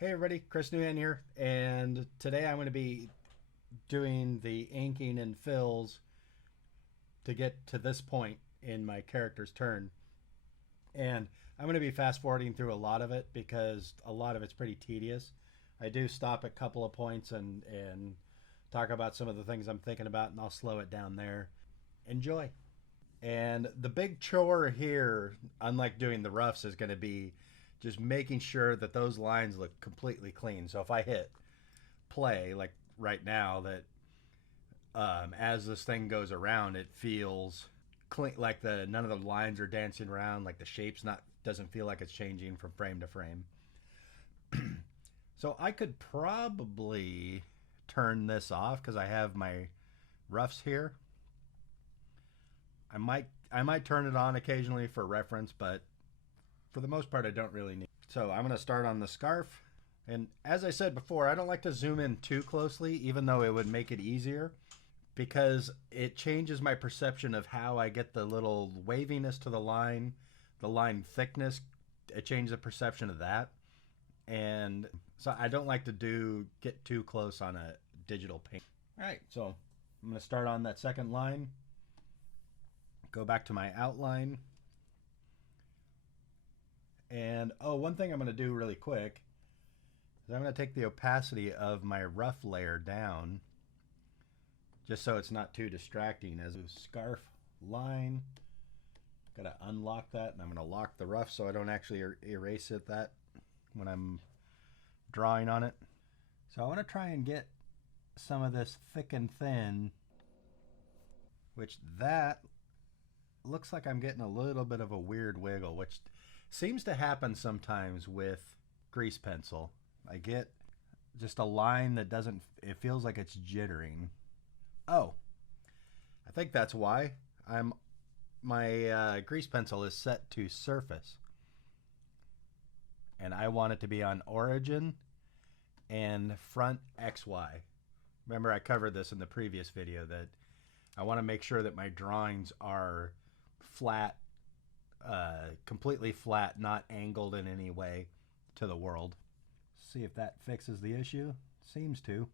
Hey everybody, Chris Newhan here, and today I'm going to be doing the inking and fills to get to this point in my character's turn. And I'm going to be fast forwarding through a lot of it because a lot of it's pretty tedious. I do stop at a couple of points and talk about some of the things I'm thinking about, and I'll slow it down there. Enjoy. And the big chore here, unlike doing the roughs, is going to be just making sure that those lines look completely clean. So if I hit play, like right now, that as this thing goes around, it feels clean, like the none of the lines are dancing around, like the shape's not doesn't feel like it's changing from frame to frame. So I could probably turn this off because I have my roughs here. I might turn it on occasionally for reference, but for the most part I don't really need. So I'm going to start on the scarf. And as I said before, I don't like to zoom in too closely, even though it would make it easier, because it changes my perception of how I get the little waviness to the line thickness. It changes the perception of that. And so I don't like to get too close on a digital paint. All right, so I'm going to start on that second line. Go back to my outline. And one thing I'm going to do really quick is I'm going to take the opacity of my rough layer down just so it's not too distracting. As a scarf line, got to unlock that, and I'm going to lock the rough so I don't actually erase that when I'm drawing on it. So I want to try and get some of this thick and thin, which that looks like I'm getting a little bit of a weird wiggle, which seems to happen sometimes with grease pencil. I get just a line that doesn't, it feels like it's jittering. Oh, I think that's why. My grease pencil is set to surface, and I want it to be on origin and front XY. Remember, I covered this in the previous video that I want to make sure that my drawings are flat, completely flat, not angled in any way to the world. See if that fixes the issue. Seems to.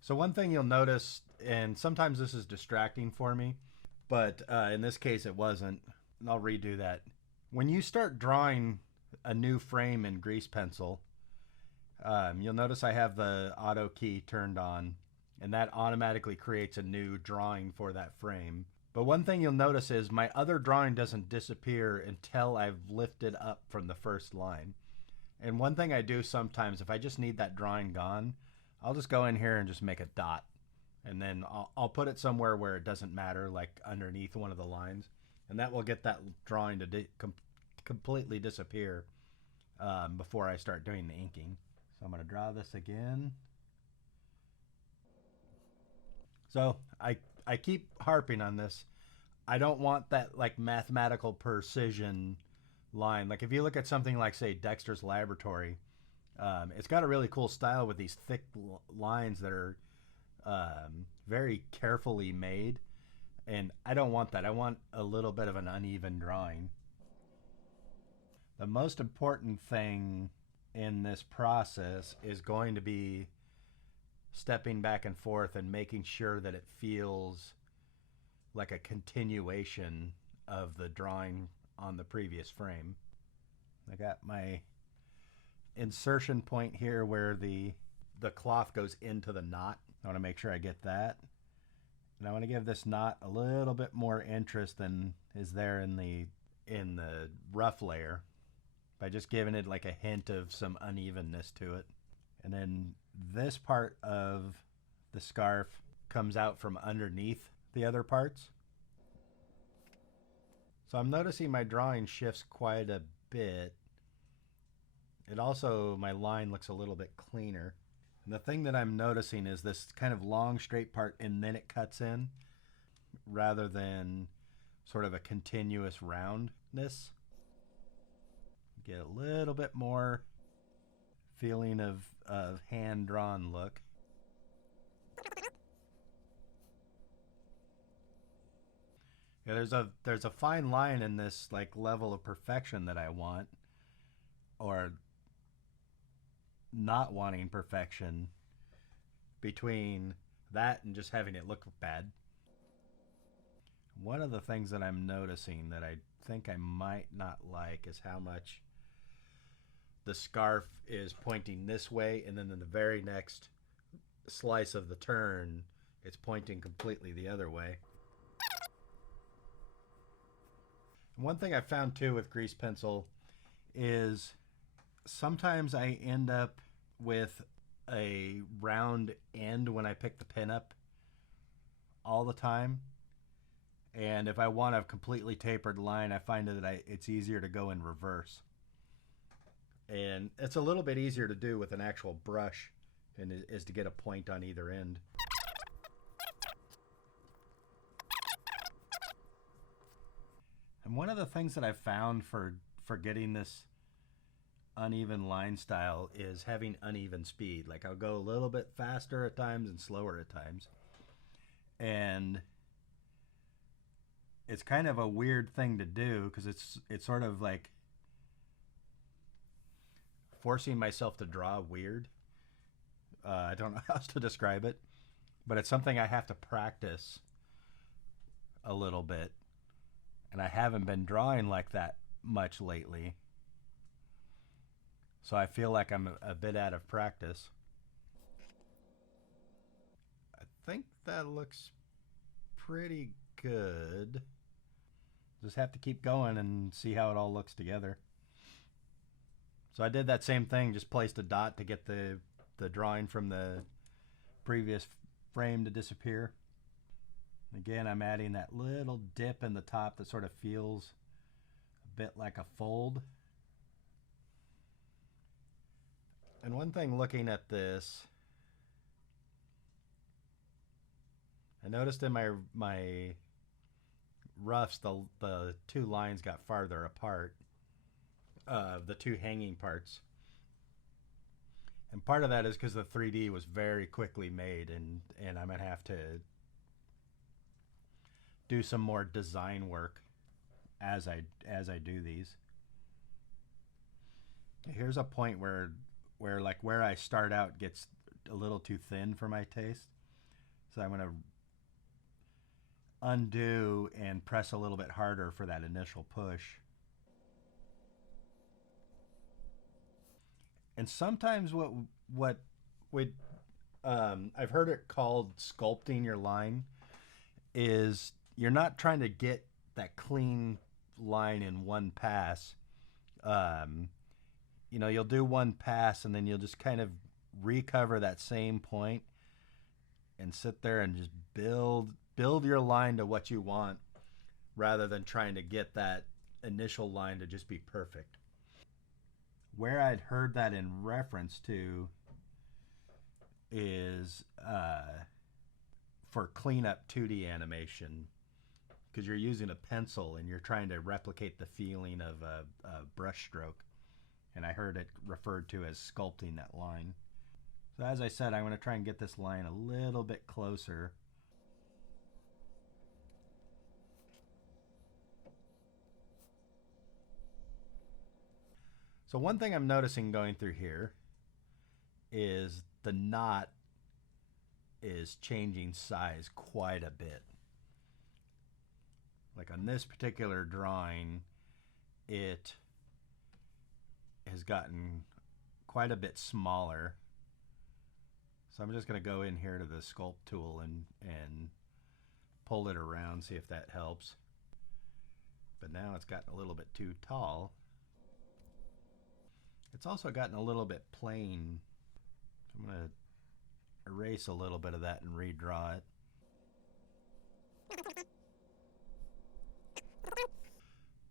So one thing you'll notice, and sometimes this is distracting for me, but in this case it wasn't, and I'll redo that. When you start drawing a new frame in grease pencil, you'll notice I have the auto key turned on, and that automatically creates a new drawing for that frame. But one thing you'll notice is my other drawing doesn't disappear until I've lifted up from the first line. And one thing I do sometimes, if I just need that drawing gone, I'll just go in here and just make a dot. And then I'll put it somewhere where it doesn't matter, like underneath one of the lines. And that will get that drawing to completely disappear before I start doing the inking. So I'm going to draw this again. So I keep harping on this. I don't want that like mathematical precision line. Like if you look at something like, say, Dexter's Laboratory, it's got a really cool style with these thick lines that are very carefully made. And I don't want that. I want a little bit of an uneven drawing. The most important thing in this process is going to be stepping back and forth and making sure that it feels like a continuation of the drawing on the previous frame. I got my insertion point here where the cloth goes into the knot. I want to make sure I get that. And I want to give this knot a little bit more interest than is there in the rough layer by just giving it like a hint of some unevenness to it. And then this part of the scarf comes out from underneath the other parts. So I'm noticing my drawing shifts quite a bit. It also, my line looks a little bit cleaner. And the thing that I'm noticing is this kind of long straight part and then it cuts in rather than sort of a continuous roundness. Get a little bit more feeling of hand-drawn look. Yeah, there's a fine line in this like level of perfection that I want, or not wanting perfection between that and just having it look bad. One of the things that I'm noticing that I think I might not like is how much the scarf is pointing this way, and then in the very next slice of the turn, it's pointing completely the other way. One thing I found too with grease pencil is sometimes I end up with a round end when I pick the pin up all the time. And if I want a completely tapered line, I find that it's easier to go in reverse. And it's a little bit easier to do with an actual brush and is to get a point on either end. And one of the things that I've found for getting this uneven line style is having uneven speed. Like I'll go a little bit faster at times and slower at times. And it's kind of a weird thing to do because it's sort of like forcing myself to draw weird. I don't know how else to describe it, but it's something I have to practice a little bit. And I haven't been drawing like that much lately. So I feel like I'm a bit out of practice. I think that looks pretty good. Just have to keep going and see how it all looks together. So I did that same thing, just placed a dot to get the drawing from the previous frame to disappear. Again, I'm adding that little dip in the top that sort of feels a bit like a fold. And one thing looking at this, I noticed in my roughs the two lines got farther apart, the two hanging parts. And part of that is because the 3D was very quickly made, and I'm going to have to do some more design work as I do these. Here's a point where I start out gets a little too thin for my taste. So I'm going to undo and press a little bit harder for that initial push. And sometimes what I've heard it called sculpting your line is you're not trying to get that clean line in one pass. You'll do one pass and then you'll just kind of recover that same point and sit there and just build your line to what you want rather than trying to get that initial line to just be perfect. Where I'd heard that in reference to is for cleanup 2D animation, because you're using a pencil and you're trying to replicate the feeling of a brush stroke. And I heard it referred to as sculpting that line. So as I said, I'm going to try and get this line a little bit closer. So one thing I'm noticing going through here is the knot is changing size quite a bit. Like on this particular drawing, it has gotten quite a bit smaller. So I'm just going to go in here to the sculpt tool and pull it around, see if that helps. But now it's gotten a little bit too tall. It's also gotten a little bit plain. I'm going to erase a little bit of that and redraw it.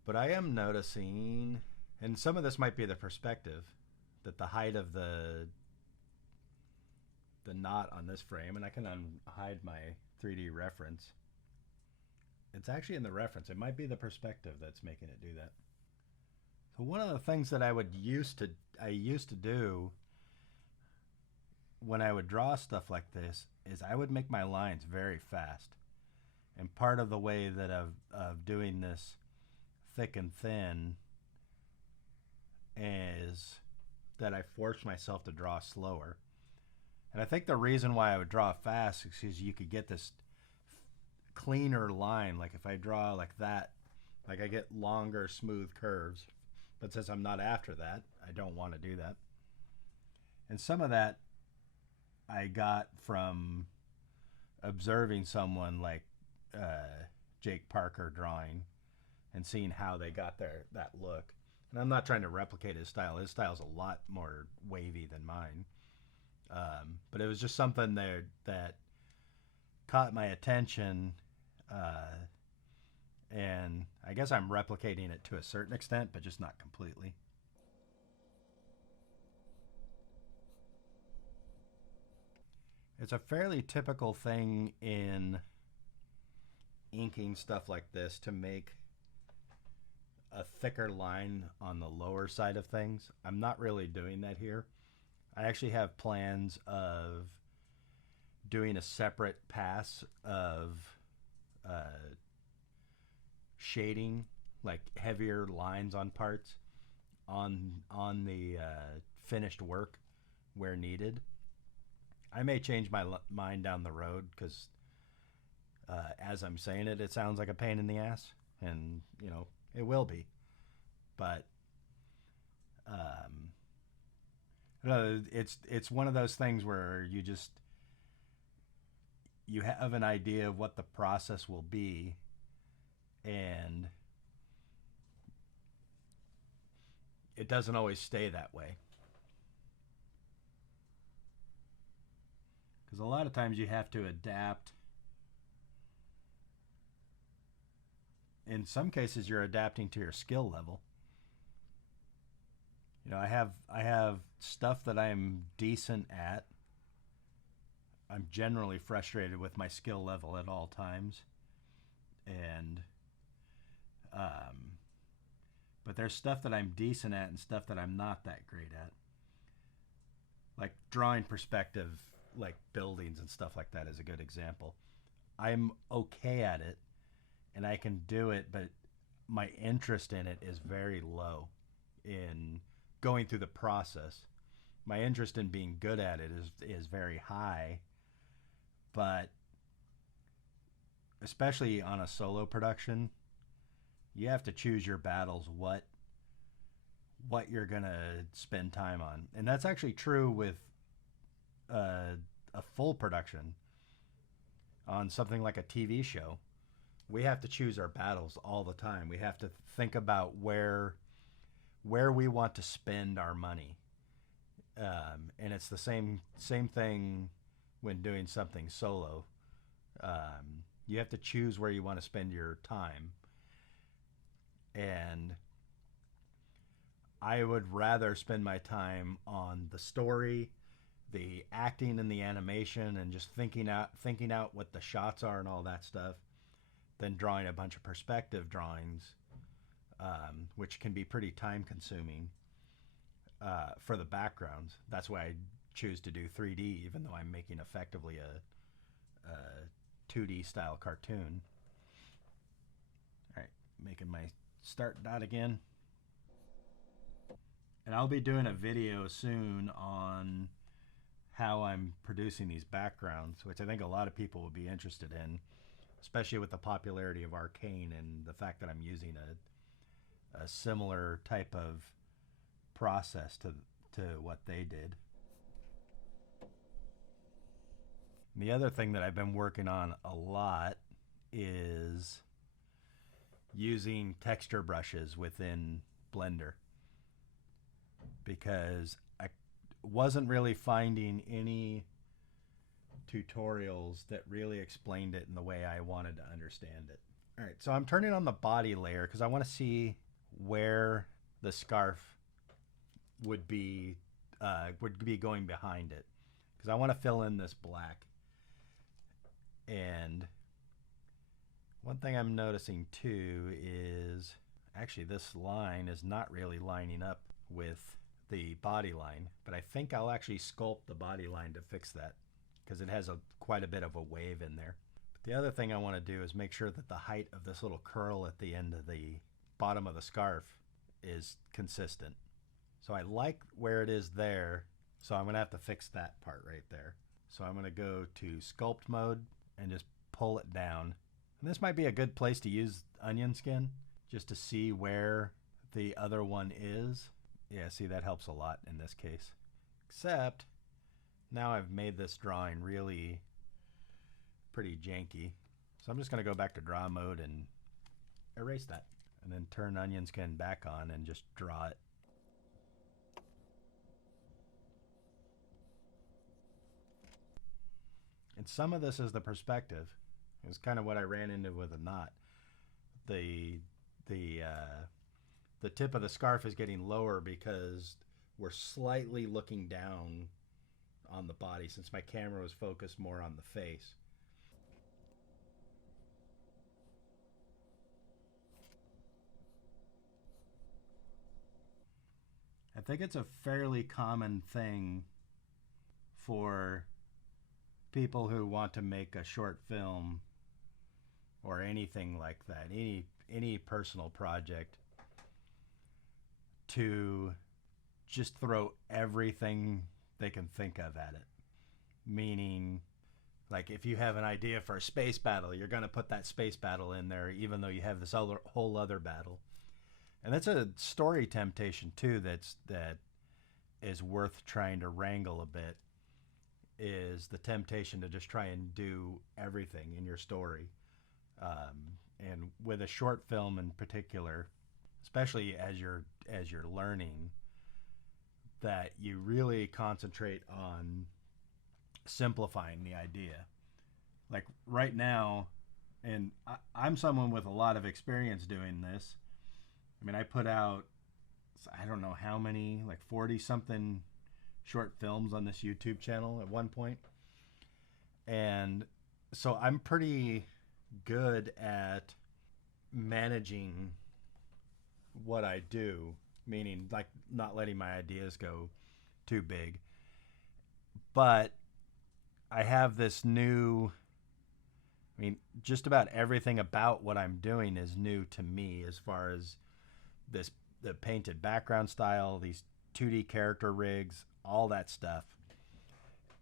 But I am noticing, and some of this might be the perspective, that the height of the knot on this frame, and I can hide my 3D reference. It's actually in the reference. It might be the perspective that's making it do that. So one of the things that I used to do when I would draw stuff like this is I would make my lines very fast. And part of the way that of doing this thick and thin is that I forced myself to draw slower. And I think the reason why I would draw fast is because you could get this cleaner line. Like if I draw like that, like I get longer, smooth curves. But since I'm not after that, I don't want to do that. And some of that I got from observing someone like Jake Parker drawing and seeing how they got that look. And I'm not trying to replicate his style. His style's a lot more wavy than mine. But it was just something there that caught my attention. And I guess I'm replicating it to a certain extent, but just not completely. It's a fairly typical thing in inking stuff like this to make a thicker line on the lower side of things. I'm not really doing that here. I actually have plans of doing a separate pass of shading, like heavier lines on parts on the finished work where needed. I may change my mind down the road because as I'm saying it, it sounds like a pain in the ass, and you know it will be. But it's one of those things where you have an idea of what the process will be, and it doesn't always stay that way. Because a lot of times you have to adapt. In some cases, you're adapting to your skill level. You know, I have stuff that I'm decent at. I'm generally frustrated with my skill level at all times, and but there's stuff that I'm decent at and stuff that I'm not that great at. Like drawing perspective, like buildings and stuff like that is a good example. I'm okay at it, and I can do it, but my interest in it is very low in going through the process. My interest in being good at it is very high, but especially on a solo production, you have to choose your battles, what you're gonna spend time on. And that's actually true with a full production. On something like a TV show, we have to choose our battles all the time. We have to think about where we want to spend our money. And it's the same thing when doing something solo. You have to choose where you want to spend your time. And I would rather spend my time on the story, the acting and the animation, and just thinking out what the shots are and all that stuff, than drawing a bunch of perspective drawings, which can be pretty time consuming for the backgrounds. That's why I choose to do 3D, even though I'm making effectively a 2D style cartoon. All right, making my start dot again. And I'll be doing a video soon on how I'm producing these backgrounds, which I think a lot of people would be interested in, especially with the popularity of Arcane and the fact that I'm using a similar type of process to what they did. And the other thing that I've been working on a lot is using texture brushes within Blender, because I wasn't really finding any tutorials that really explained it in the way I wanted to understand it. All right, so I'm turning on the body layer because I want to see where the scarf would be going behind it, because I want to fill in this black. And one thing I'm noticing too is actually this line is not really lining up with the body line, but I think I'll actually sculpt the body line to fix that, because it has quite a bit of a wave in there. But the other thing I want to do is make sure that the height of this little curl at the end of the bottom of the scarf is consistent. So I like where it is there. So I'm going to have to fix that part right there. So I'm going to go to sculpt mode and just pull it down. And this might be a good place to use onion skin just to see where the other one is. Yeah, see, that helps a lot in this case. Except now I've made this drawing really pretty janky. So I'm just going to go back to draw mode and erase that. And then turn onion skin back on and just draw it. And some of this is the perspective. It's kind of what I ran into with a knot. The tip of the scarf is getting lower because we're slightly looking down on the body since my camera was focused more on the face. I think it's a fairly common thing for people who want to make a short film or anything like that, any personal project, to just throw everything they can think of at it. Meaning, like, if you have an idea for a space battle, you're going to put that space battle in there even though you have this whole other battle. And that's a story temptation too that is worth trying to wrangle a bit, is the temptation to just try and do everything in your story. And with a short film in particular, especially as you're learning, that you really concentrate on simplifying the idea. Like right now, and I'm someone with a lot of experience doing this. I mean, I put out, I don't know how many, like 40 something short films on this YouTube channel at one point. And so I'm pretty good at managing what I do, meaning like not letting my ideas go too big. But I have this new, I mean, just about everything about what I'm doing is new to me, as far as the painted background style, these 2D character rigs, all that stuff.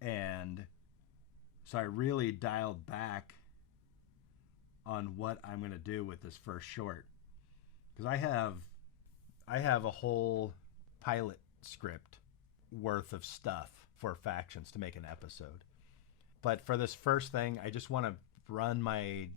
And so I really dialed back on what I'm going to do with this first short, because I have a whole pilot script worth of stuff for Factions to make an episode. But for this first thing, I just want to run my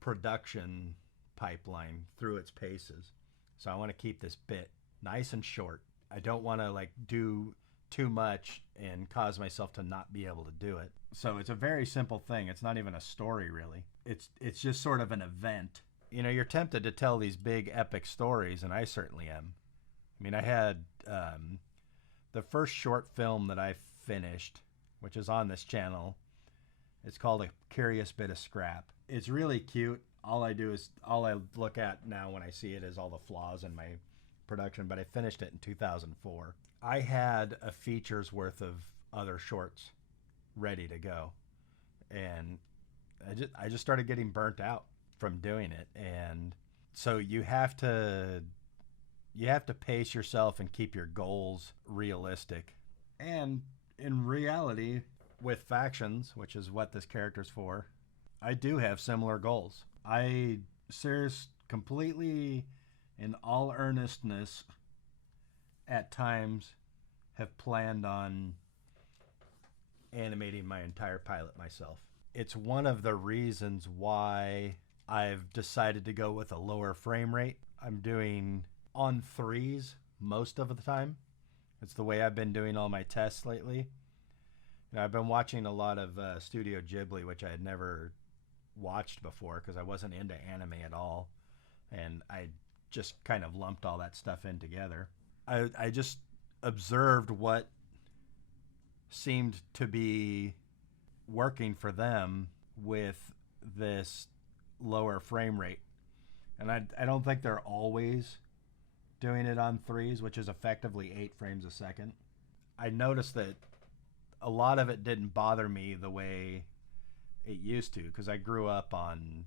production pipeline through its paces. So I want to keep this bit nice and short. I don't want to like do too much and cause myself to not be able to do it. So it's a very simple thing. It's not even a story really. It's just sort of an event. You know, you're tempted to tell these big epic stories, and I certainly am. I mean, I had the first short film that I finished, which is on this channel. It's called A Curious Bit of Scrap. It's really cute. All I look at now when I see it is all the flaws in my production, but I finished it in 2004. I had a feature's worth of other shorts ready to go, and I just started getting burnt out from doing it. And so you have to pace yourself and keep your goals realistic. And in reality, with Factions, which is what this character's for, I do have similar goals. I completely in all earnestness at times have planned on animating my entire pilot myself. It's one of the reasons why I've decided to go with a lower frame rate. I'm doing on 3s most of the time. It's the way I've been doing all my tests lately. You know, I've been watching a lot of Studio Ghibli, which I had never watched before because I wasn't into anime at all. And I just kind of lumped all that stuff in together. I just observed what seemed to be working for them with this lower frame rate. And I don't think they're always doing it on 3s, which is effectively 8 frames a second. I noticed that a lot of it didn't bother me the way it used to, because I grew up on,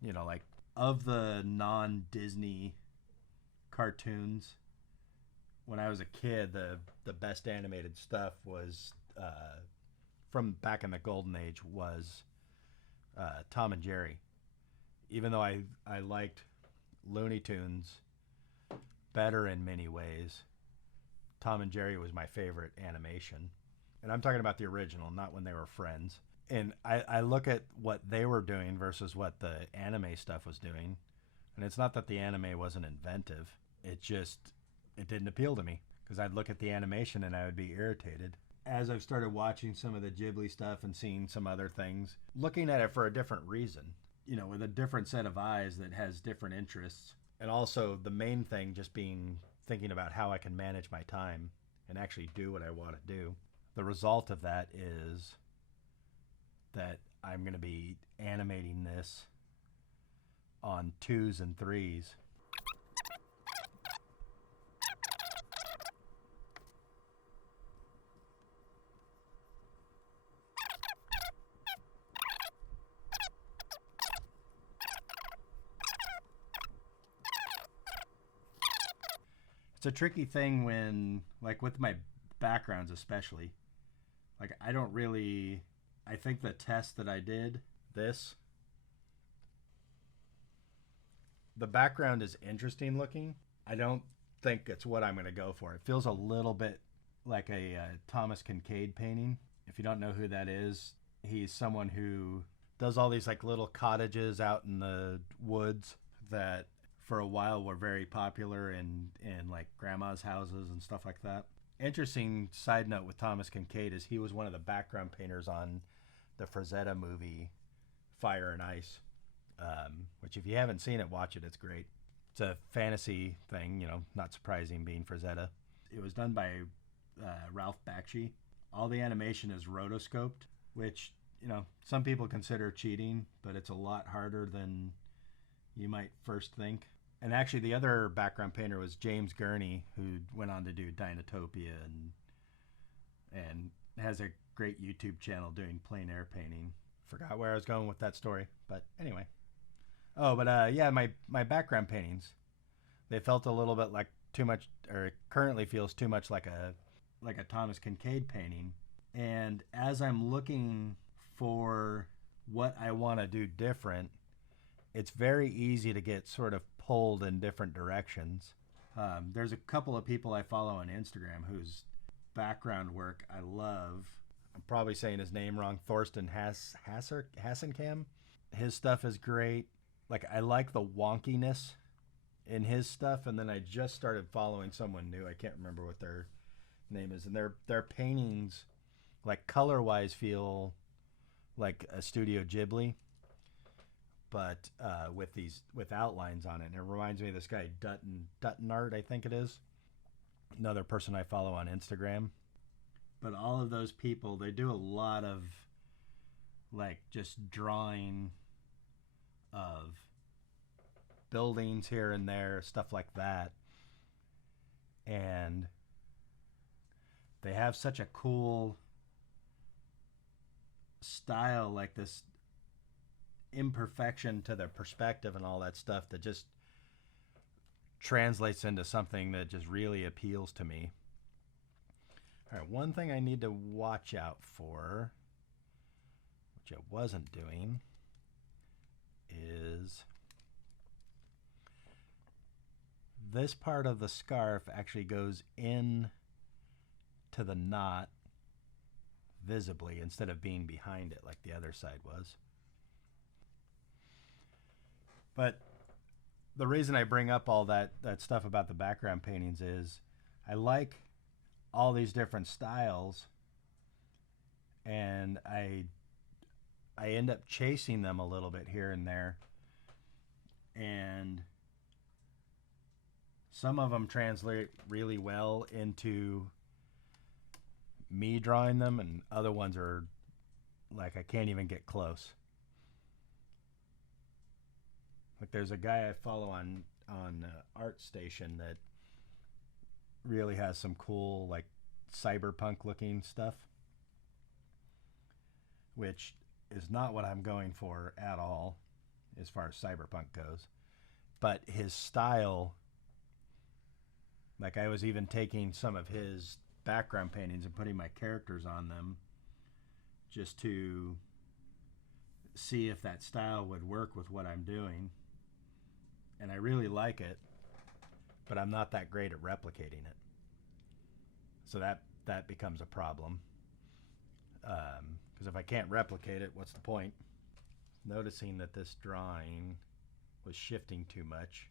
you know, like, of the non-Disney cartoons, when I was a kid, the best animated stuff was from back in the golden age was Tom and Jerry. Even though I liked Looney Tunes better in many ways, Tom and Jerry was my favorite animation. And I'm talking about the original, not when they were friends. And I look at what they were doing versus what the anime stuff was doing. And it's not that the anime wasn't inventive. It didn't appeal to me. Because I'd look at the animation and I would be irritated. As I've started watching some of the Ghibli stuff and seeing some other things, looking at it for a different reason, you know, with a different set of eyes that has different interests. And also the main thing just being thinking about how I can manage my time and actually do what I want to do. The result of that is that I'm going to be animating this on 2s and 3s. It's a tricky thing when, like with my backgrounds especially, like I think the test that I did, the background is interesting looking. I don't think it's what I'm going to go for. It feels a little bit like a Thomas Kincaid painting. If you don't know who that is, he's someone who does all these like little cottages out in the woods that for a while were very popular in like grandma's houses and stuff like that. Interesting side note with Thomas Kincaid is he was one of the background painters on the Frazetta movie Fire and Ice, which if you haven't seen it, watch it. It's great. It's a fantasy thing, you know, not surprising being Frazetta. It was done by Ralph Bakshi. All the animation is rotoscoped, which, you know, some people consider cheating, but it's a lot harder than you might first think. And actually the other background painter was James Gurney, who went on to do Dinotopia and has a great YouTube channel doing plein air painting. Forgot where I was going with that story, but anyway. Oh, but yeah, my background paintings, they felt a little bit like too much, or it currently feels too much like a Thomas Kincaid painting. And as I'm looking for what I want to do different, it's very easy to get sort of pulled in different directions. There's a couple of people I follow on Instagram whose background work I love. I'm probably saying his name wrong. Thorsten Hassenkam. His stuff is great. Like, I like the wonkiness in his stuff, and then I just started following someone new. I can't remember what their name is, and their paintings, like color-wise, feel like a Studio Ghibli, but with outlines on it. And it reminds me of this guy Dutton Art, I think it is, another person I follow on Instagram. But all of those people, they do a lot of like just drawing of buildings here and there, stuff like that. And they have such a cool style, like this imperfection to their perspective and all that stuff that just translates into something that just really appeals to me. All right, one thing I need to watch out for, which I wasn't doing, is this part of the scarf actually goes in to the knot visibly instead of being behind it like the other side was. But the reason I bring up all that stuff about the background paintings is I like all these different styles, and I end up chasing them a little bit here and there, and some of them translate really well into me drawing them, and other ones are like I can't even get close. Like there's a guy I follow on ArtStation that really has some cool like cyberpunk looking stuff, which is not what I'm going for at all as far as cyberpunk goes. But his style Like I was even taking some of his background paintings and putting my characters on them just to see if that style would work with what I'm doing. And I really like it, but I'm not that great at replicating it. So that becomes a problem. Because if I can't replicate it, what's the point? Noticing that this drawing was shifting too much.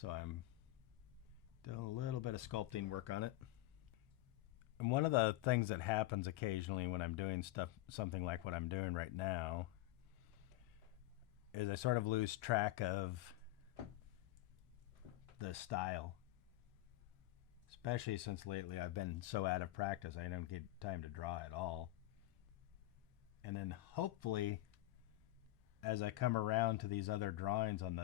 So I'm doing a little bit of sculpting work on it. And one of the things that happens occasionally when I'm doing something like what I'm doing right now, is I sort of lose track of the style. Especially since lately I've been so out of practice, I don't get time to draw at all. And then hopefully, as I come around to these other drawings on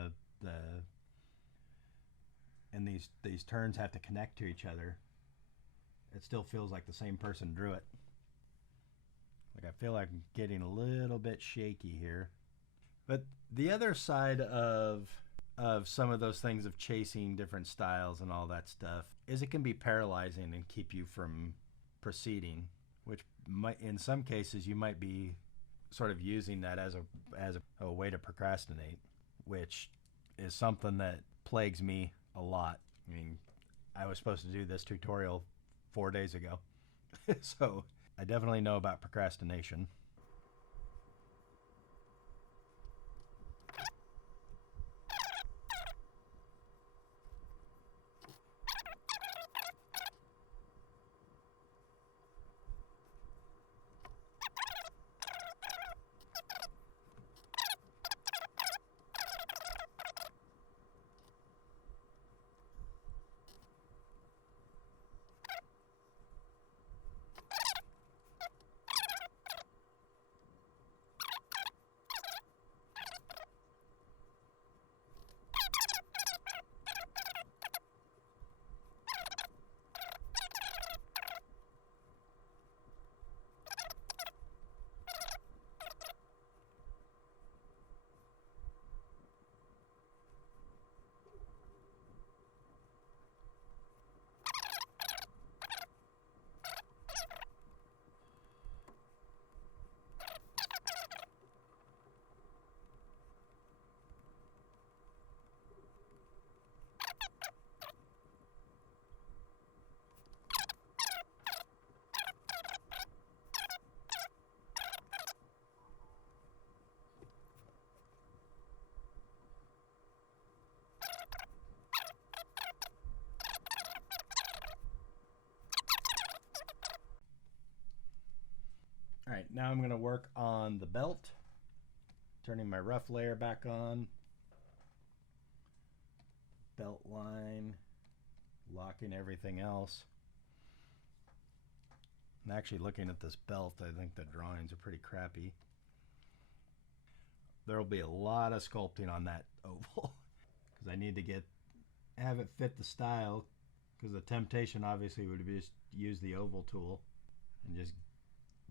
and these turns have to connect to each other, it still feels like the same person drew it. Like I feel like I'm getting a little bit shaky here. But the other side of some of those things of chasing different styles and all that stuff is it can be paralyzing and keep you from proceeding, which might, in some cases, you might be sort of using that as a way to procrastinate, which is something that plagues me a lot. I mean, I was supposed to do this tutorial 4 days ago, so I definitely know about procrastination. All right, now I'm going to work on the belt, turning my rough layer back on, belt line, locking everything else. And actually looking at this belt, I think the drawings are pretty crappy. There will be a lot of sculpting on that oval because I need to have it fit the style, because the temptation obviously would be just use the oval tool and just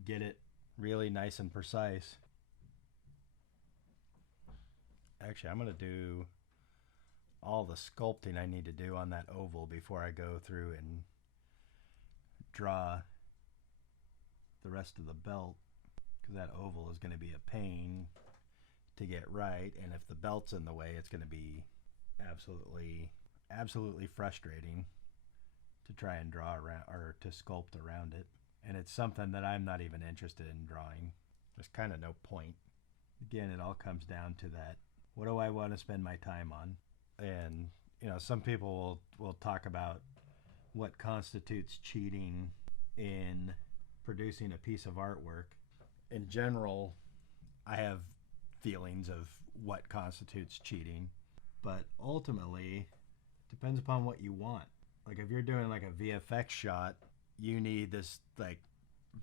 get it really nice and precise. Actually, I'm going to do all the sculpting I need to do on that oval before I go through and draw the rest of the belt, because that oval is going to be a pain to get right, and if the belt's in the way, it's going to be absolutely frustrating to try and draw around or to sculpt around it. And it's something that I'm not even interested in drawing. There's kind of no point. Again, it all comes down to that. What do I want to spend my time on? And, you know, some people will talk about what constitutes cheating in producing a piece of artwork. In general, I have feelings of what constitutes cheating, but ultimately, it depends upon what you want. Like if you're doing like a VFX shot, you need this like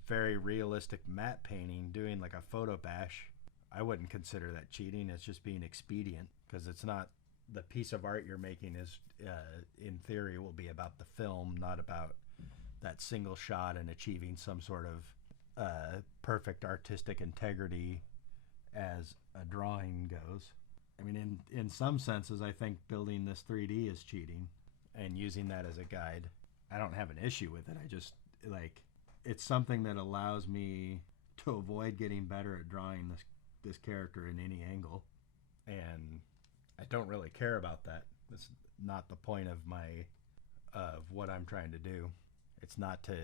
very realistic matte painting doing like a photo bash. I wouldn't consider that cheating. It's just being expedient, because it's not the piece of art you're making is in theory will be about the film, not about that single shot and achieving some sort of perfect artistic integrity as a drawing goes. I mean, in some senses, I think building this 3D is cheating. and using that as a guide. I don't have an issue with it. I just like it's something that allows me to avoid getting better at drawing this character in any angle, and I don't really care about that. That's not the point of what I'm trying to do. It's not to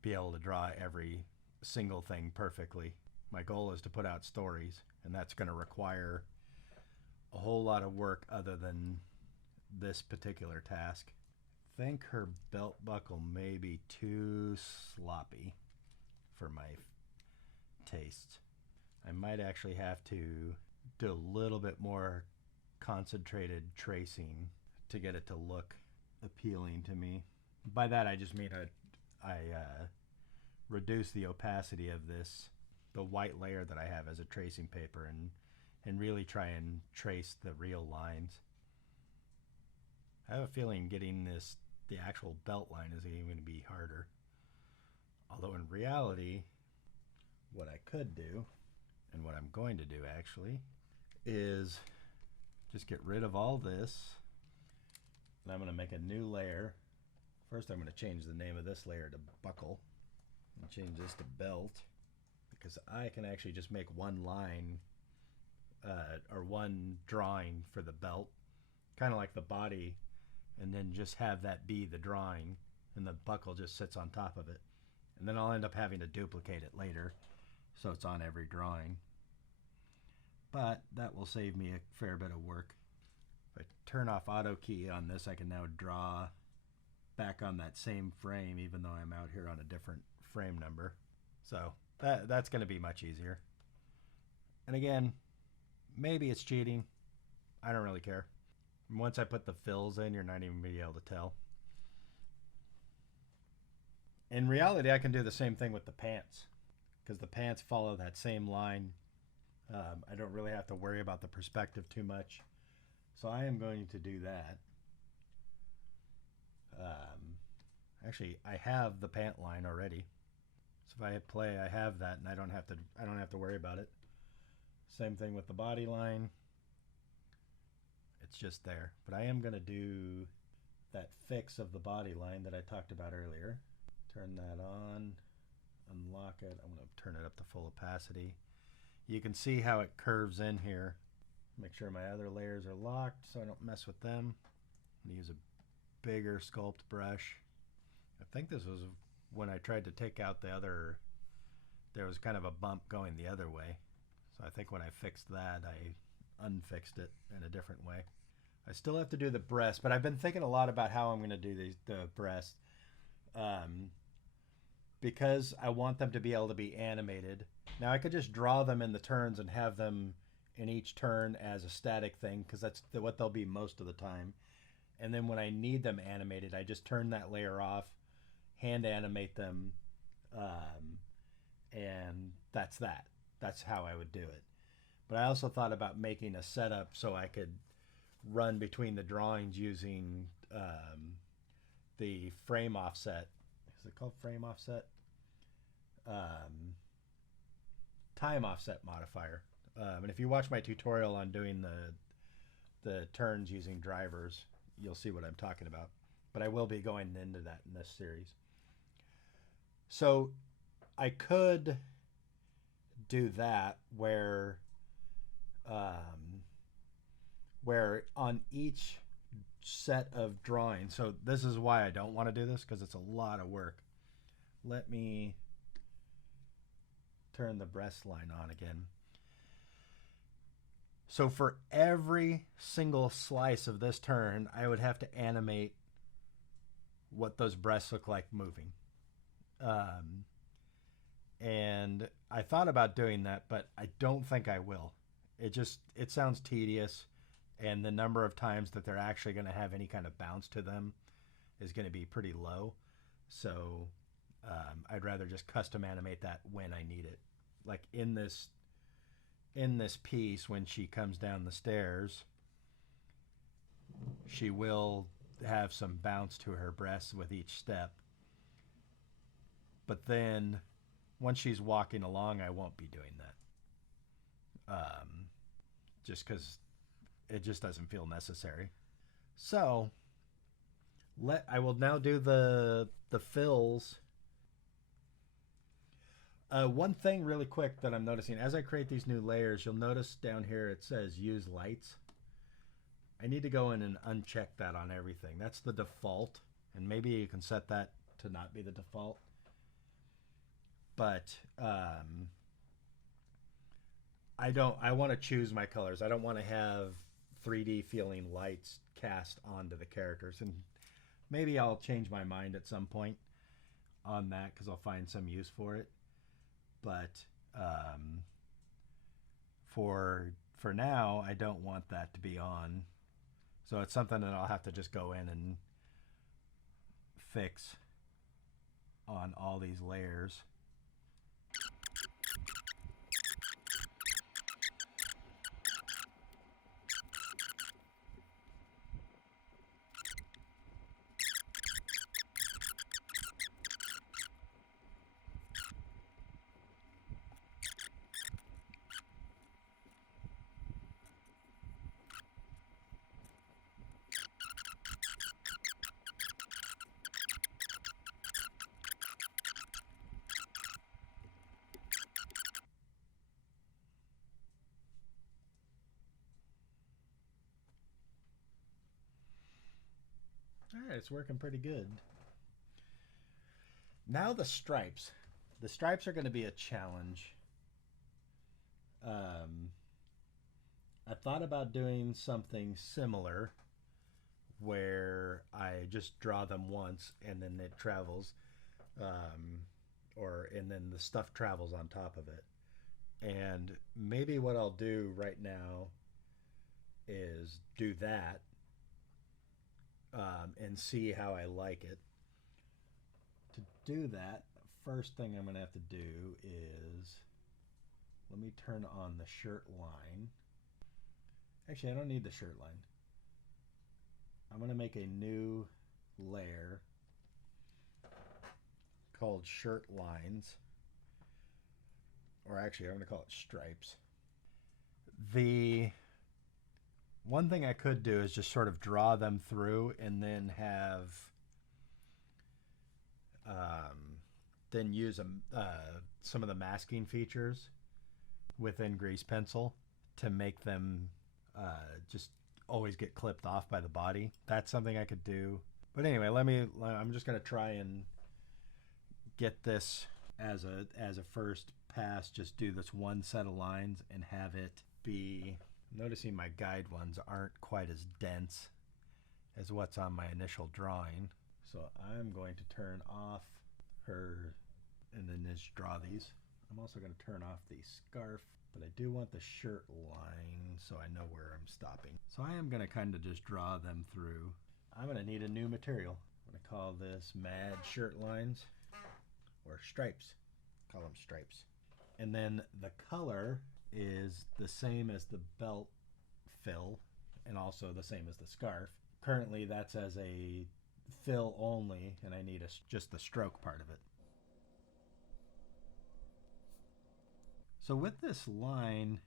be able to draw every single thing perfectly. My goal is to put out stories, and that's going to require a whole lot of work other than this particular task. I think her belt buckle may be too sloppy for my taste. I might actually have to do a little bit more concentrated tracing to get it to look appealing to me. By that I just mean I reduce the opacity of the white layer that I have as a tracing paper, and really try and trace the real lines. I have a feeling getting the actual belt line is even going to be harder. Although in reality, what I could do, and what I'm going to do actually, is just get rid of all this, and I'm going to make a new layer. First I'm going to change the name of this layer to buckle, and change this to belt, because I can actually just make one line or one drawing for the belt, kind of like the body, and then just have that be the drawing, and the buckle just sits on top of it. And then I'll end up having to duplicate it later, so it's on every drawing. But that will save me a fair bit of work. If I turn off auto key on this, I can now draw back on that same frame, even though I'm out here on a different frame number. So that's going to be much easier. And again, maybe it's cheating. I don't really care. Once I put the fills in, you're not even going to be able to tell. In reality, I can do the same thing with the pants, because the pants follow that same line. I don't really have to worry about the perspective too much. So I am going to do that. Actually, I have the pant line already. So if I hit play, I have that, and I don't have to worry about it. Same thing with the body line. It's just there. But I am going to do that fix of the body line that I talked about earlier. Turn that on, unlock it. I'm going to turn it up to full opacity. You can see how it curves in here. Make sure my other layers are locked so I don't mess with them. I'm going to use a bigger sculpt brush. I think this was when I tried to take out the other, there was kind of a bump going the other way. So I think when I fixed that, I unfixed it in a different way. I still have to do the breast, but I've been thinking a lot about how I'm going to do the breast. Because I want them to be able to be animated. Now I could just draw them in the turns and have them in each turn as a static thing, because that's what they'll be most of the time. And then when I need them animated, I just turn that layer off, hand animate them, and that's that. That's how I would do it. But I also thought about making a setup so I could run between the drawings using the frame offset. Is it called frame offset? Time offset modifier. And if you watch my tutorial on doing the turns using drivers, you'll see what I'm talking about. But I will be going into that in this series. So I could do that where on each set of drawings, so this is why I don't want to do this, because it's a lot of work. Let me turn the breast line on again. So for every single slice of this turn, I would have to animate what those breasts look like moving. And I thought about doing that, but I don't think I will. It sounds tedious, and the number of times that they're actually going to have any kind of bounce to them is going to be pretty low. So I'd rather just custom animate that when I need it. Like in this piece, when she comes down the stairs, she will have some bounce to her breasts with each step. But then once she's walking along, I won't be doing that. Just because it just doesn't feel necessary. So I will now do the fills. One thing really quick that I'm noticing as I create these new layers, you'll notice down here it says use lights. I need to go in and uncheck that on everything. That's the default, and maybe you can set that to not be the default. But I want to choose my colors. I don't want to have 3D feeling lights cast onto the characters, and maybe I'll change my mind at some point on that because I'll find some use for it. But for now, I don't want that to be on. So it's something that I'll have to just go in and fix on all these layers. All right, it's working pretty good. Now the stripes. The stripes are going to be a challenge. I thought about doing something similar where I just draw them once and then it travels, and then the stuff travels on top of it. And maybe what I'll do right now is do that and see how I like it. To do that, first thing I'm going to have to do is, let me turn on the shirt line. Actually, I don't need the shirt line. I'm going to make a new layer called shirt lines. Or actually, I'm going to call it stripes. The one thing I could do is just sort of draw them through and then have then use some of the masking features within greasepencil to make them just always get clipped off by the body. That's something I could do. But anyway, I'm just going to try and get this as a first pass. Just do this one set of lines and have it be, noticing my guide ones aren't quite as dense as what's on my initial drawing. So I'm going to turn off her and then just draw these. I'm also going to turn off the scarf, but I do want the shirt line so I know where I'm stopping. So I am going to kind of just draw them through. I'm going to need a new material. I'm going to call this Mad Shirt Lines, or stripes. Call them stripes. And then the color is the same as the belt fill and also the same as the scarf. Currently that's as a fill only, and I need just the stroke part of it. So with this line,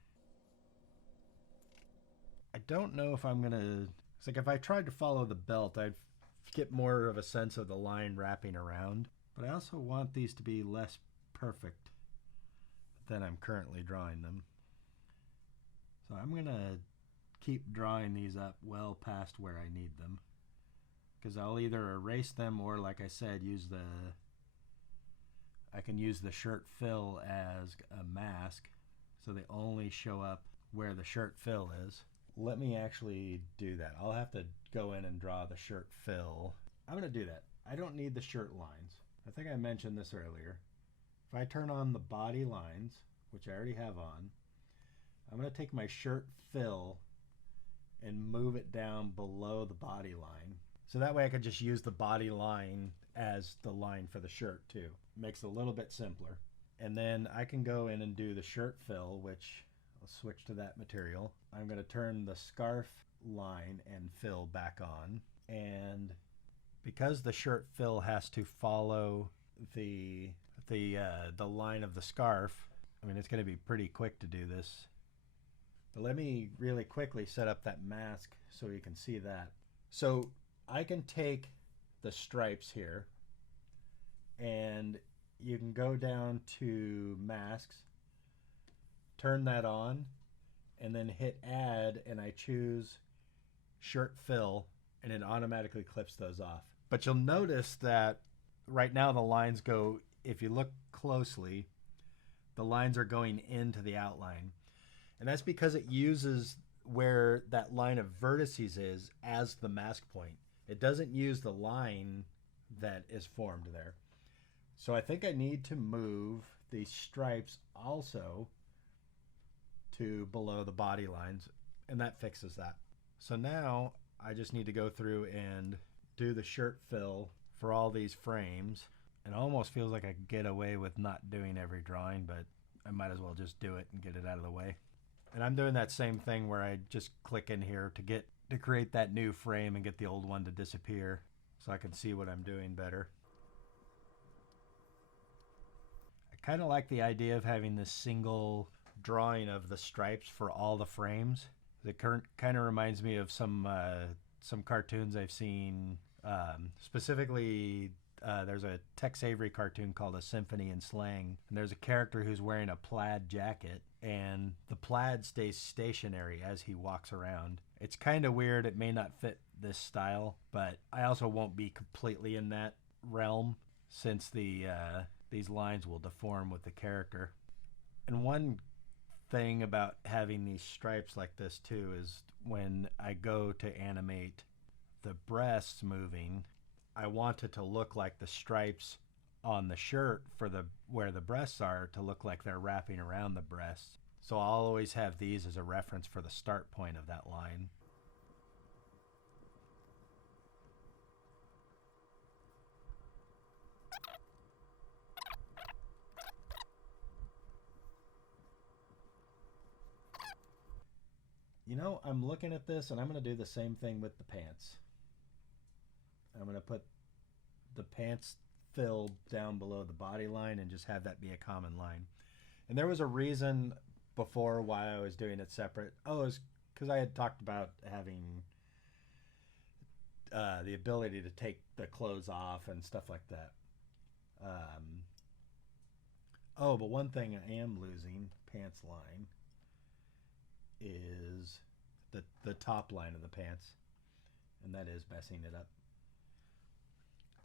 I don't know if I'm gonna, it's like if I tried to follow the belt, I'd get more of a sense of the line wrapping around, but I also want these to be less perfect than I'm currently drawing them. So I'm gonna keep drawing these up well past where I need them, because I'll either erase them or, like I said, I can use the shirt fill as a mask so they only show up where the shirt fill is. Let me actually do that. I'll have to go in and draw the shirt fill. I'm going to do that. I don't need the shirt lines. I think I mentioned this earlier. If I turn on the body lines, which I already have on, I'm going to take my shirt fill and move it down below the body line. So that way I could just use the body line as the line for the shirt too. Makes it a little bit simpler. And then I can go in and do the shirt fill, which I'll switch to that material. I'm going to turn the scarf line and fill back on. And because the shirt fill has to follow the line of the scarf, I mean, it's going to be pretty quick to do this. But let me really quickly set up that mask so you can see that. So I can take the stripes here, and you can go down to masks, turn that on, and then hit add, and I choose shirt fill, and it automatically clips those off. But you'll notice that right now the lines go, if you look closely, the lines are going into the outline. And that's because it uses where that line of vertices is as the mask point. It doesn't use the line that is formed there. So I think I need to move these stripes also to below the body lines, and that fixes that. So now I just need to go through and do the shirt fill for all these frames. It almost feels like I could get away with not doing every drawing, but I might as well just do it and get it out of the way. And I'm doing that same thing where I just click in here to create that new frame and get the old one to disappear so I can see what I'm doing better. I kind of like the idea of having this single drawing of the stripes for all the frames. It kind of reminds me of some cartoons I've seen, specifically there's a Tex Avery cartoon called A Symphony in Slang, and there's a character who's wearing a plaid jacket, and the plaid stays stationary as he walks around. It's kind of weird. It may not fit this style, but I also won't be completely in that realm since these lines will deform with the character. And one thing about having these stripes like this too is when I go to animate the breasts moving, I want it to look like the stripes on the shirt for where the breasts are to look like they're wrapping around the breasts. So I'll always have these as a reference for the start point of that line. You know, I'm looking at this and I'm going to do the same thing with the pants. I'm going to put the pants fill down below the body line and just have that be a common line. And there was a reason before why I was doing it separate. Oh, it was because I had talked about having the ability to take the clothes off and stuff like that. But one thing I am losing, pants line, is the top line of the pants, and that is messing it up.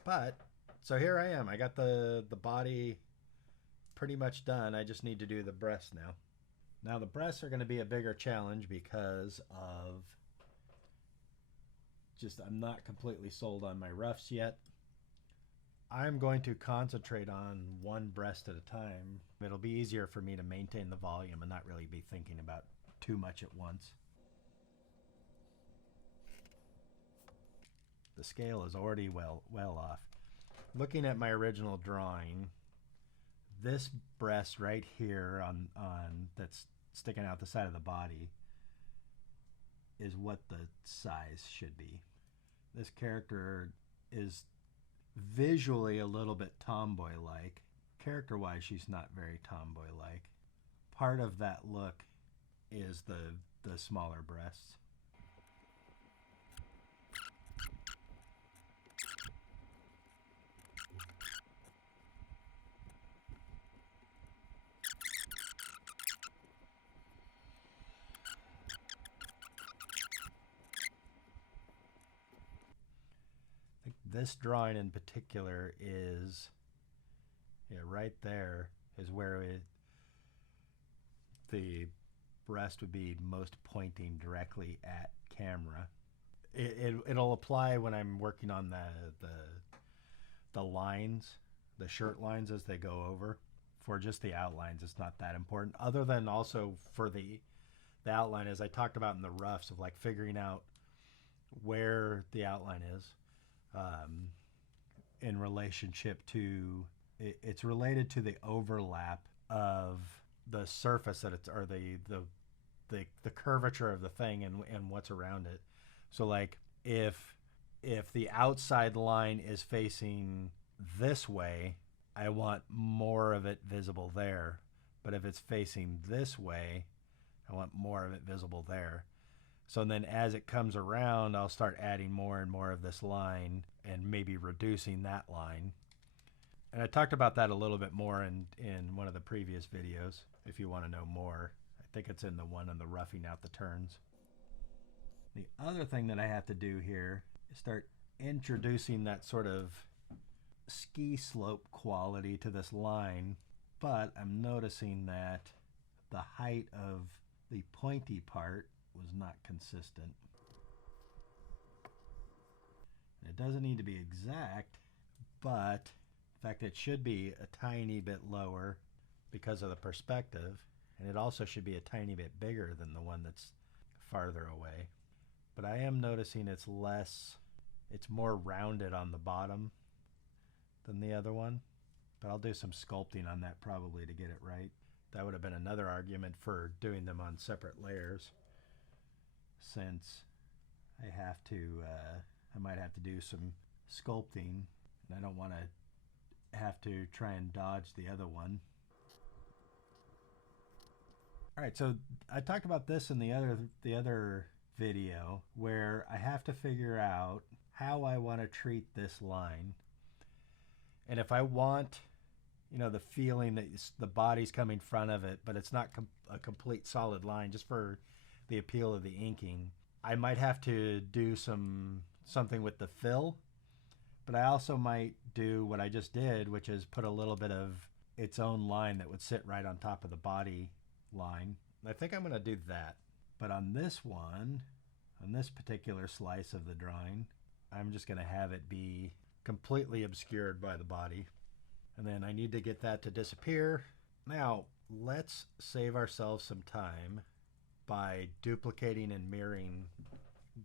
But so here I am. I got the body pretty much done. I just need to do the breasts now. Now the breasts are going to be a bigger challenge because of I'm not completely sold on my roughs yet. I'm going to concentrate on one breast at a time. It'll be easier for me to maintain the volume and not really be thinking about too much at once. The scale is already well off. Looking at my original drawing, this breast right here on that's sticking out the side of the body is what the size should be. This character is visually a little bit tomboy-like. Character-wise, she's not very tomboy-like. Part of that look is the smaller breasts. I think this drawing in particular is, right there is where the breast would be most pointing directly at camera. It'll apply when I'm working on the lines, the shirt lines as they go over. For just the outlines, it's not that important. Other than also for the outline, as I talked about in the roughs, of like figuring out where the outline is in relationship to, it's related to the overlap of the surface that it's, or the curvature of the thing and what's around it. So like if the outside line is facing this way, I want more of it visible there. But if it's facing this way, I want more of it visible there. So then as it comes around, I'll start adding more and more of this line and maybe reducing that line. And I talked about that a little bit more in one of the previous videos, if you want to know more. I think it's in the one on the roughing out the turns. The other thing that I have to do here is start introducing that sort of ski slope quality to this line, but I'm noticing that the height of the pointy part was not consistent. It doesn't need to be exact, but in fact it should be a tiny bit lower because of the perspective, and it also should be a tiny bit bigger than the one that's farther away. But I am noticing it's more rounded on the bottom than the other one, but I'll do some sculpting on that probably to get it right. That would have been another argument for doing them on separate layers, since I might have to do some sculpting, and I don't want to have to try and dodge the other one. All right, so I talked about this in the other video, where I have to figure out how I want to treat this line. And if I want, the feeling that the body's coming in front of it, but it's not a complete solid line, just for the appeal of the inking, I might have to do something with the fill, but I also might do what I just did, which is put a little bit of its own line that would sit right on top of the body line. I think I'm going to do that. But on this one, on this particular slice of the drawing, I'm just going to have it be completely obscured by the body. And then I need to get that to disappear. Now, let's save ourselves some time by duplicating and mirroring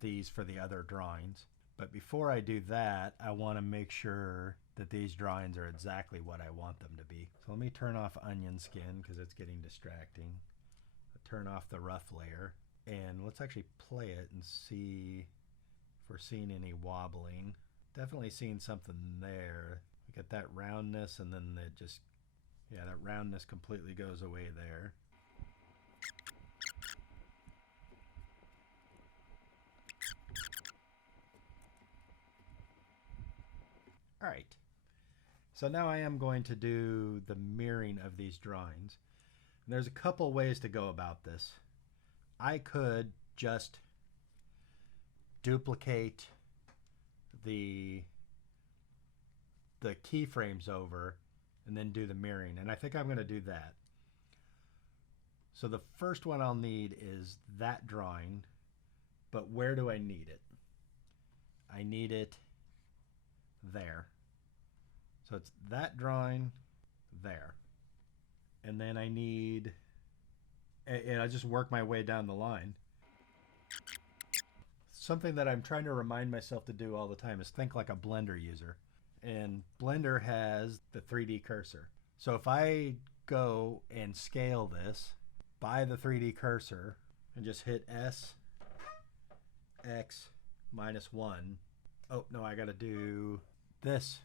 these for the other drawings. But before I do that, I want to make sure that these drawings are exactly what I want them to be. So let me turn off onion skin because it's getting distracting. I'll turn off the rough layer, and let's actually play it and see if we're seeing any wobbling. Definitely seeing something there. We get that roundness, and then that roundness completely goes away there. All right, so now I am going to do the mirroring of these drawings. And there's a couple ways to go about this. I could just duplicate the keyframes over and then do the mirroring, and I think I'm going to do that. So the first one I'll need is that drawing, but where do I need it? I need it there. So it's that drawing there. And then I need, and I just work my way down the line. Something that I'm trying to remind myself to do all the time is think like a Blender user. And Blender has the 3D cursor. So if I go and scale this by the 3D cursor and just hit S, X, -1. Oh, no, I got to do this.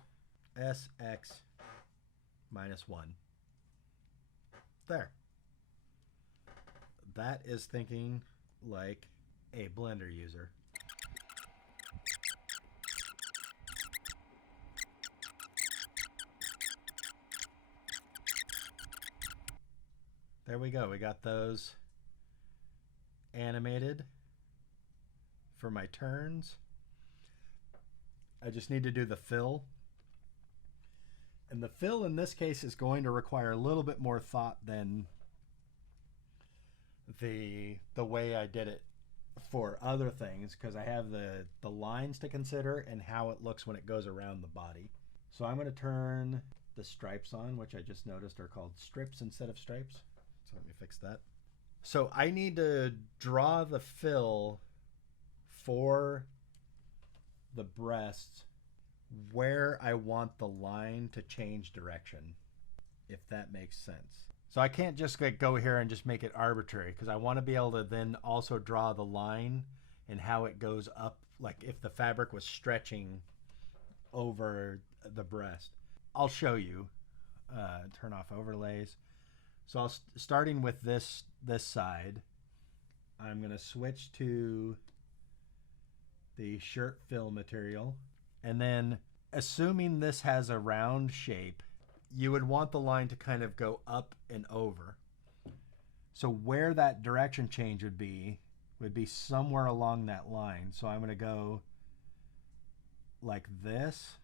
S, X, -1. There. That is thinking like a Blender user. There we go. We got those animated for my turns. I just need to do the fill. And the fill in this case is going to require a little bit more thought than the way I did it for other things, because I have the lines to consider and how it looks when it goes around the body. So I'm going to turn the stripes on, which I just noticed are called strips instead of stripes. So let me fix that. So I need to draw the fill for the breasts where I want the line to change direction, if that makes sense. So I can't just go here and just make it arbitrary, because I want to be able to then also draw the line and how it goes up, like if the fabric was stretching over the breast. I'll show you. Turn off overlays. So starting with this side, I'm going to switch to the shirt fill material. And then, assuming this has a round shape, you would want the line to kind of go up and over. So where that direction change would be somewhere along that line. So I'm going to go like this.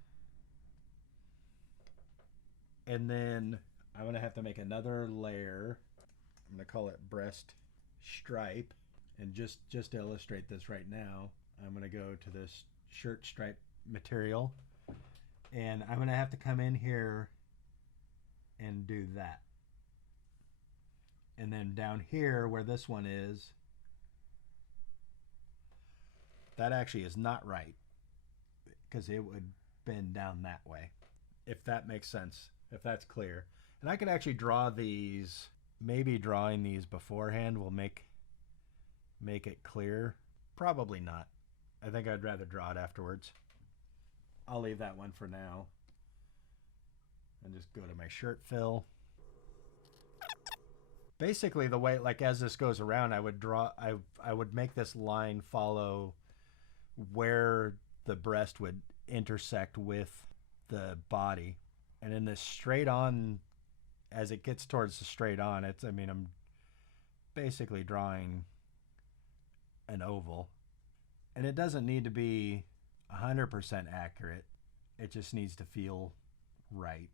And then I'm going to have to make another layer. I'm going to call it breast stripe. And just to illustrate this right now, I'm going to go to this shirt stripe material. And I'm going to have to come in here and do that. And then down here where this one is, that actually is not right, because it would bend down that way, if that makes sense, if that's clear. And I could actually draw these. Maybe drawing these beforehand will make it clear. Probably not. I think I'd rather draw it afterwards. I'll leave that one for now and just go to my shirt fill. Basically the way, like as this goes around, I would make this line follow where the breast would intersect with the body. And in this straight on, as it gets towards the straight on, I'm basically drawing an oval. And it doesn't need to be 100% accurate. It just needs to feel right.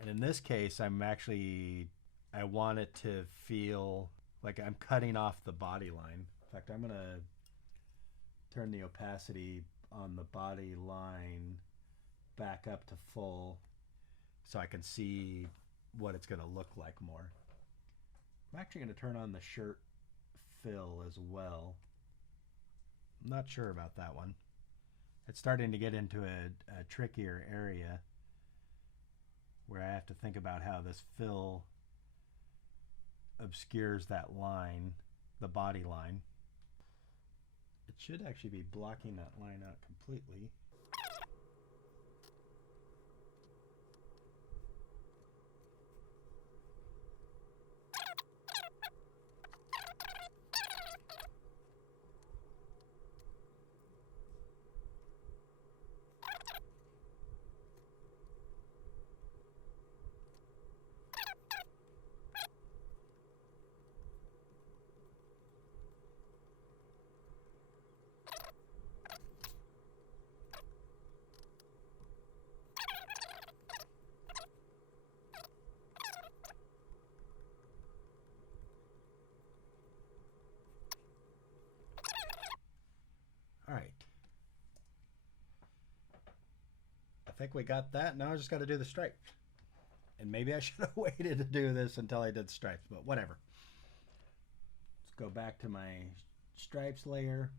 And in this case, I want it to feel like I'm cutting off the body line. In fact, I'm going to turn the opacity on the body line back up to full so I can see what it's going to look like more. I'm actually going to turn on the shirt fill as well. I'm not sure about that one. It's starting to get into a trickier area where I have to think about how this fill obscures that line, the body line. It should actually be blocking that line out completely. All right. I think we got that. Now I just got to do the stripe. And maybe I should have waited to do this until I did stripes, but whatever. Let's go back to my stripes layer.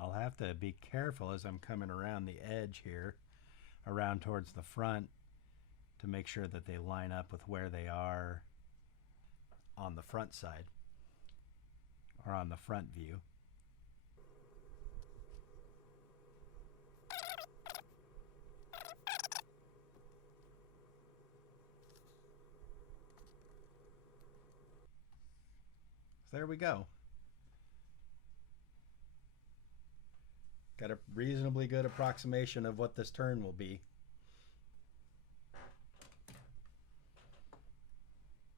I'll have to be careful as I'm coming around the edge here, around towards the front, to make sure that they line up with where they are on the front side or on the front view. So there we go. Got a reasonably good approximation of what this turn will be.